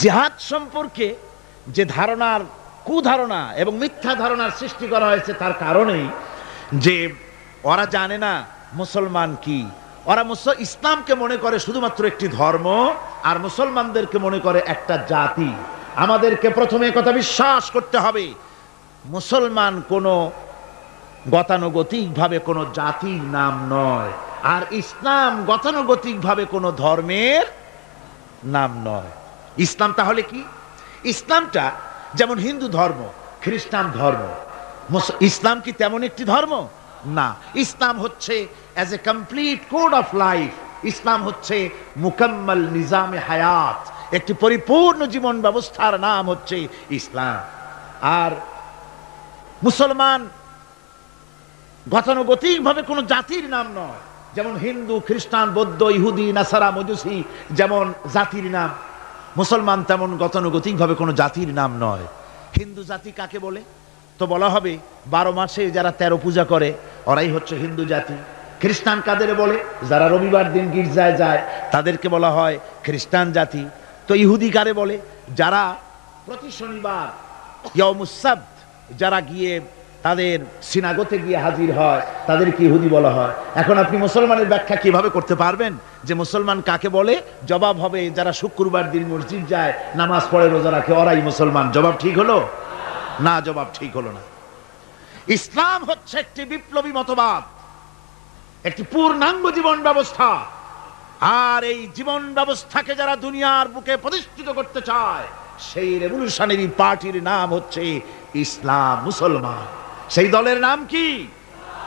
জিহাদ সম্পর্কে যে ধারণার কুধারণা এবং মিথ্যা ধারণার সৃষ্টি করা হয়েছে তার কারণেই যে ওরা জানে না মুসলমান কি। ওরা ইসলামকে মনে করে শুধুমাত্র একটি ধর্ম, আর মুসলমানদেরকে মনে করে একটা জাতি। আমাদেরকে প্রথমে কথা বিশ্বাস করতে হবে, মুসলমান কোনো গতানুগতিকভাবে কোনো জাতির নাম নয়, আর ইসলাম গতানুগতিকভাবে কোনো ধর্মের নাম নয়। ইসলাম তাহলে কি? ইসলামটা যেমন হিন্দু ধর্ম, খ্রিস্টান ধর্ম, ইসলাম কি তেমন একটি ধর্ম? না। ইসলাম হচ্ছে as a complete code of life. Islam হচ্ছে মুকাম্মাল নিজামে হায়াত, একটি পরিপূর্ণ জীবন ব্যবস্থার নাম হচ্ছে ইসলাম। আর মুসলমান গতানুগতিকভাবে কোনো জাতির নাম নয়, যেমন হিন্দু, খ্রিস্টান, বৌদ্ধ, ইহুদি, নাসারা, মজুসি যেমন জাতির নাম, মুসলমান তেমন গতানুগতিকভাবে কোনো জাতির নাম নয়। হিন্দু জাতি কাকে বলে? তো বলা হবে 12 মাসে যারা 13 পূজা করে ওরাই হচ্ছে হিন্দু জাতি। খ্রিস্টান কাদের বলে? যারা রবিবার দিন গির্জায় যায় তাদেরকে বলা হয় খ্রিস্টান জাতি। তো ইহুদি কারে বলে? যারা প্রতি শনিবার ইয়াউমুস সাব্ত যারা গিয়ে তাদের সিনাগোতে গিয়ে হাজির হয় তাদেরকে ইহুদি বলা হয়। এখন আপনি মুসলমানের ব্যাখ্যা কিভাবে করতে পারবেন যে মুসলমান কাকে বলে? জবাব হবে যারা শুক্রবার দিন মসজিদ যায়, নামাজ পড়ে, রোজা রাখে, ওরাই মুসলমান। জবাব ঠিক হলো না? জবাব ঠিক হলো না। ইসলাম হচ্ছে একটি বিপ্লবী মতবাদ, একটি পূর্ণাঙ্গ জীবন ব্যবস্থা। আর এই জীবন ব্যবস্থাকে যারা দুনিয়ার বুকে প্রতিষ্ঠিত করতে চায় সেই রেভলিউশনারি পার্টির নাম হচ্ছে ইসলাম, মুসলমান। সেই দলের নাম কি?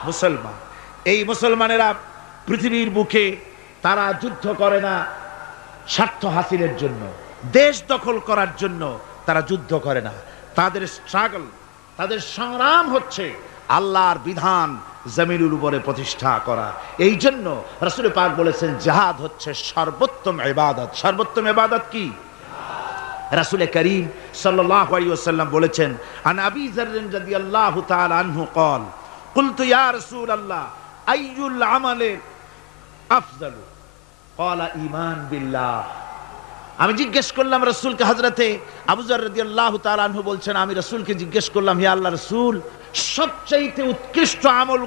মুসলমান। এই মুসলমানেরা পৃথিবীর বুকে তারা যুদ্ধ করে না স্বার্থ হাসিলের জন্য, দেশ দখল করার জন্য তারা যুদ্ধ করে না। তাদের স্ট্রাগল, তাদের সংগ্রাম হচ্ছে আল্লাহর বিধান জমিনের উপরে প্রতিষ্ঠা করা। এই জন্য রাসূল পাক বলেছেন জিহাদ হচ্ছে সর্বোত্তম ইবাদত। সর্বোত্তম ইবাদত কি? রাসূল করিম সাল্লাল্লাহু আলাইহি ওয়াসাল্লাম বলেছেন, আন আবি যার রাদিয়াল্লাহু তাআলা আনহু قال قلت يا رسول الله اي العمل افضل قال ايمان بالله। আমি জিজ্ঞেস করলাম রাসূলকে, হযরতে আবু যর রাদিয়াল্লাহু তাআলা আনহু বলছেন আমি রাসূলকে জিজ্ঞেস করলাম, হে আল্লাহর রাসূল, সবচেয়ে উৎকৃষ্ট আমল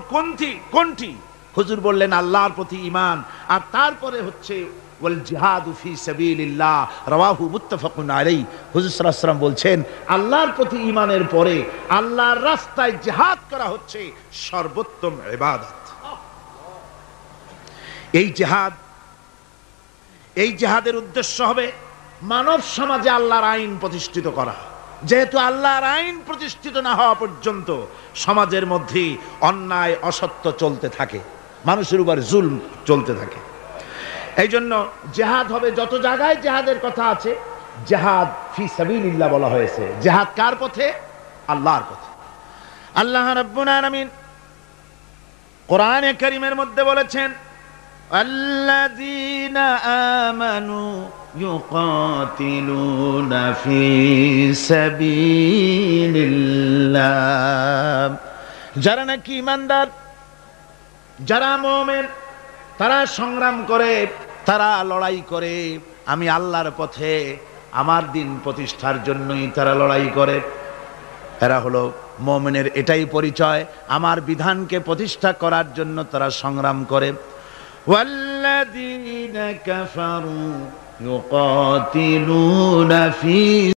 কোনটি? হুজুর বললেন আল্লাহর প্রতি ঈমান, আর তারপরে হচ্ছে ওয়াল জিহাদু ফি সাবিলিল্লাহ, রাওয়াহু মুত্তাফাকুন আলাইহি। হুজুর সাল্লাল্লাহু আলাইহি ওয়াসাল্লাম বলছেন আল্লাহর প্রতি ঈমানের পরে আল্লাহর রাস্তায় জিহাদ করা হচ্ছে সর্বোত্তম ইবাদত। এই জিহাদের উদ্দেশ্য হবে মানব সমাজে আল্লাহর আইন প্রতিষ্ঠিত করা। যেহেতু আল্লাহর আইন প্রতিষ্ঠিত না হওয়া পর্যন্ত সমাজের মধ্যে অন্যায়, অসত্য চলতে থাকে, মানুষের উপর জুলম চলতে থাকে। এই জন্য জিহাদ হবে, যত জায়গায় জিহাদের কথা আছে জিহাদ ফি সাবিলিল্লাহ বলা হয়েছে। জিহাদ কার পথে? আল্লাহর পথে। আল্লাহ রাব্বুল আলামিন কোরআনে কারীমের মধ্যে বলেছেন, الذين آمنوا يقاتلون في سبيل الله। যারা নাকি ঈমানদার, যারা মুমিন, তারা সংগ্রাম করে, তারা লড়াই করে, আমি আল্লাহর পথে আমার দিন প্রতিষ্ঠার জন্যই তারা লড়াই করে। এরা হলো মুমিনের এটাই পরিচয়, আমার বিধানকে প্রতিষ্ঠা করার জন্য তারা সংগ্রাম করে। والذين كفروا يقاتلون في